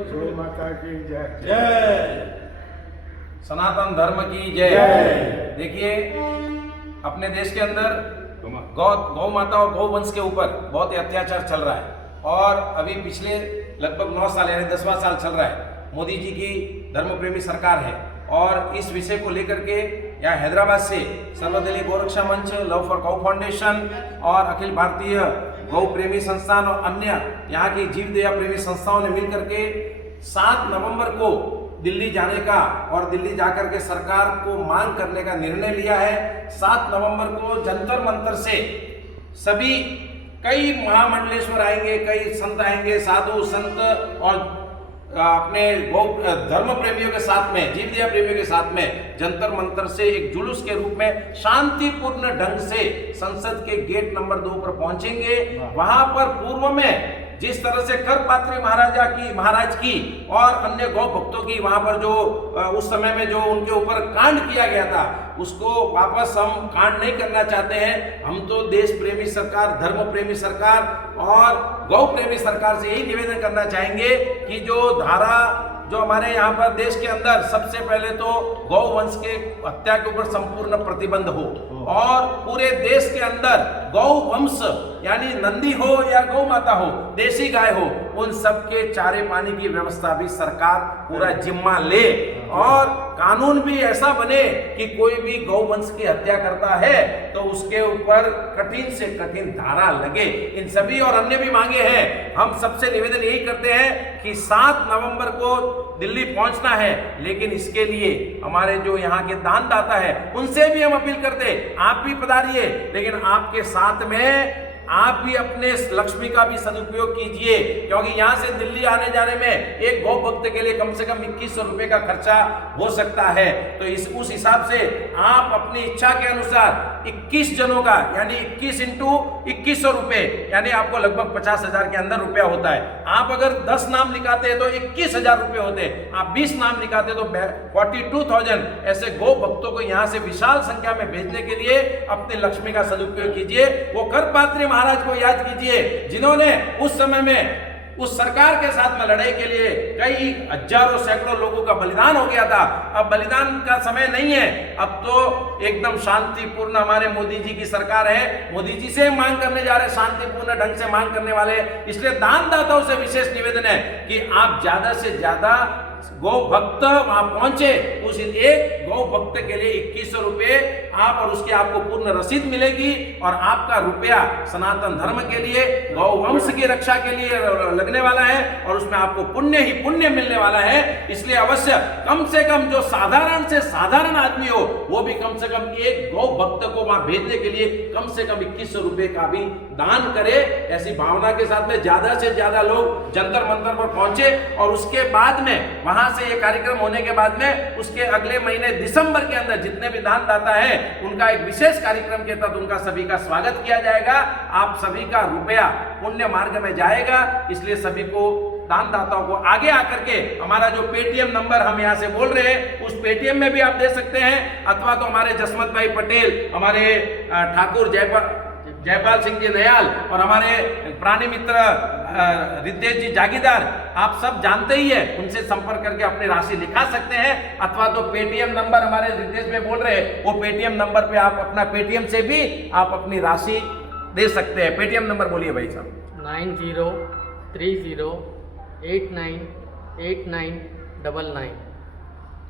गौ माता की जय। जय। सनातन धर्म की जय। देखिए, अपने देश के अंदर गौ माता और गौ वंश के ऊपर बहुत ही अत्याचार चल रहा है और अभी पिछले लगभग 9 साल यानी 10वां साल चल रहा है। मोदी जी की धर्म प्रेमी सरकार है और इस विषय को लेकर के यहाँ हैदराबाद से सर्वदलीय गौरक्षा मंच, लव फॉर गौ फाउंडेशन और अखिल भारतीय गौ प्रेमी संस्थान और अन्य यहाँ की जीव दया प्रेमी संस्थाओं ने मिलकर के 7 नवंबर को दिल्ली जाने का और दिल्ली जाकर के सरकार को मांग करने का निर्णय लिया है। 7 नवंबर को जंतर मंतर से सभी कई महामंडलेश्वर आएंगे, कई संत आएंगे, साधु संत और अपने गौ धर्म प्रेमियों के साथ में, जीव दया प्रेमियों के साथ में जंतर मंतर से एक जुलूस के रूप में शांतिपूर्ण ढंग से संसद के गेट नंबर 2 पर पहुंचेंगे। वहां पर पूर्व में जिस तरह से करपात्री महाराज की और अन्य गौ भक्तों की वहां पर जो उस समय में जो उनके ऊपर कांड किया गया था, उसको वापस हम कांड नहीं करना चाहते हैं। हम तो देश प्रेमी सरकार, धर्म प्रेमी सरकार और गौ प्रेमी सरकार से यही निवेदन करना चाहेंगे कि जो धारा जो हमारे यहाँ पर देश के अंदर सबसे पहले तो गौ वंश के हत्या के ऊपर संपूर्ण प्रतिबंध हो और पूरे देश के अंदर गौ वंश यानी नंदी हो या गौ माता हो, देसी गाय हो, उन सब के चारे पानी की व्यवस्था भी सरकार पूरा जिम्मा ले और कानून भी ऐसा बने कि कोई भी गौ वंश की हत्या करता है तो उसके ऊपर कठिन से कठिन धारा लगे। इन सभी और अन्य भी मांगे हैं। हम सबसे निवेदन यही करते हैं कि 7 नवंबर को दिल्ली पहुंचना है, लेकिन इसके लिए हमारे जो यहाँ के दानदाता है उनसे भी हम अपील करते हैं, आप भी पधारिए, लेकिन आपके साथ में आप भी अपने लक्ष्मी का भी सदुपयोग कीजिए, क्योंकि यहाँ से दिल्ली आने जाने में एक गौ भक्त के लिए कम से कम 2100 रुपए का खर्चा हो सकता है। तो उस हिसाब से आप अपनी इच्छा के अनुसार 21 जनों का यानी 21 इंटू 2100 रुपए यानी आपको लगभग 50,000 के अंदर रुपया होता है। आप अगर 10 नाम लिखाते हैं तो 21,000 रुपए होते हैं, आप 20 नाम लिखाते तो 42,000 ऐसे गौ भक्तों को यहाँ से विशाल संख्या में भेजने के लिए अपने लक्ष्मी का सदुपयोग कीजिए। वो करपात्री महाराज को याद कीजिए जिन्होंने उस समय में उस सरकार के साथ में लड़ाई के लिए कई हजारों सैकड़ों लोगों का बलिदान हो गया था। अब बलिदान का समय नहीं है, अब तो एकदम शांतिपूर्ण हमारे मोदी जी की सरकार है। मोदी जी से मांग करने जा रहे, शांतिपूर्ण ढंग से मांग करने वाले। इसलिए दानदाताओं से विशेष निवेदन है कि आप ज्यादा से ज्यादा गौ भक्त वहां पहुंचे, उस एक गौ भक्त के लिए 2100 रुपए आप और उसकी आपको पूर्ण रसीद मिलेगी और आपका रुपया सनातन धर्म के लिए, गौ वंश की रक्षा के लिए लगने वाला है और उसमें आपको पुण्य ही पुण्य मिलने वाला है। इसलिए अवश्य कम से कम जो साधारण से साधारण आदमी हो वो भी कम से कम एक गौ भक्त को वहां भेजने के लिए कम से कम 2100 रुपए का भी दान करे। ऐसी भावना के साथ में ज्यादा से ज्यादा लोग जंतर मंतर पर पहुंचे और उसके बाद में वहां से ये कार्यक्रम होने के बाद में उसके अगले महीने दिसंबर के अंदर जितने भी दानदाता हैं उनका एक विशेष कार्यक्रम के तहत उनका सभी का स्वागत किया जाएगा। आप सभी का रुपया पुण्य मार्ग में जाएगा। इसलिए सभी को दानदाताओं को आगे आकर के हमारा जो पेटीएम नंबर हम यहाँ से बोल रहे हैं उस पेटीएम में भी आप दे सकते हैं, अथवा तो हमारे जसमत भाई पटेल, हमारे ठाकुर जयपाल सिंह जी नयाल और हमारे प्राणी मित्र रितेश जी जागीदार, आप सब जानते ही है, उनसे संपर्क करके अपनी राशि लिखा सकते हैं। अथवा तो पेटीएम नंबर हमारे रितेश में बोल रहे हैं, वो पेटीएम नंबर पे आप अपना पेटीएम से भी आप अपनी राशि दे सकते हैं। पेटीएम नंबर बोलिए भाई साहब। 9030898999।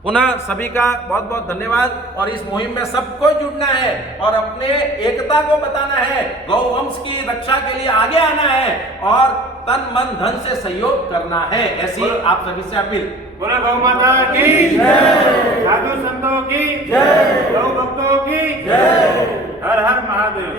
पुनः सभी का बहुत बहुत धन्यवाद और इस मुहिम में सबको जुड़ना है और अपने एकता को बताना है, गौ वंश की रक्षा के लिए आगे आना है और तन मन धन से सहयोग करना है। ऐसी आप सभी से अपील। बोले गौ माता की जय, साधु संतों की जय, गौ भक्तों की जय, हर हर महादेव।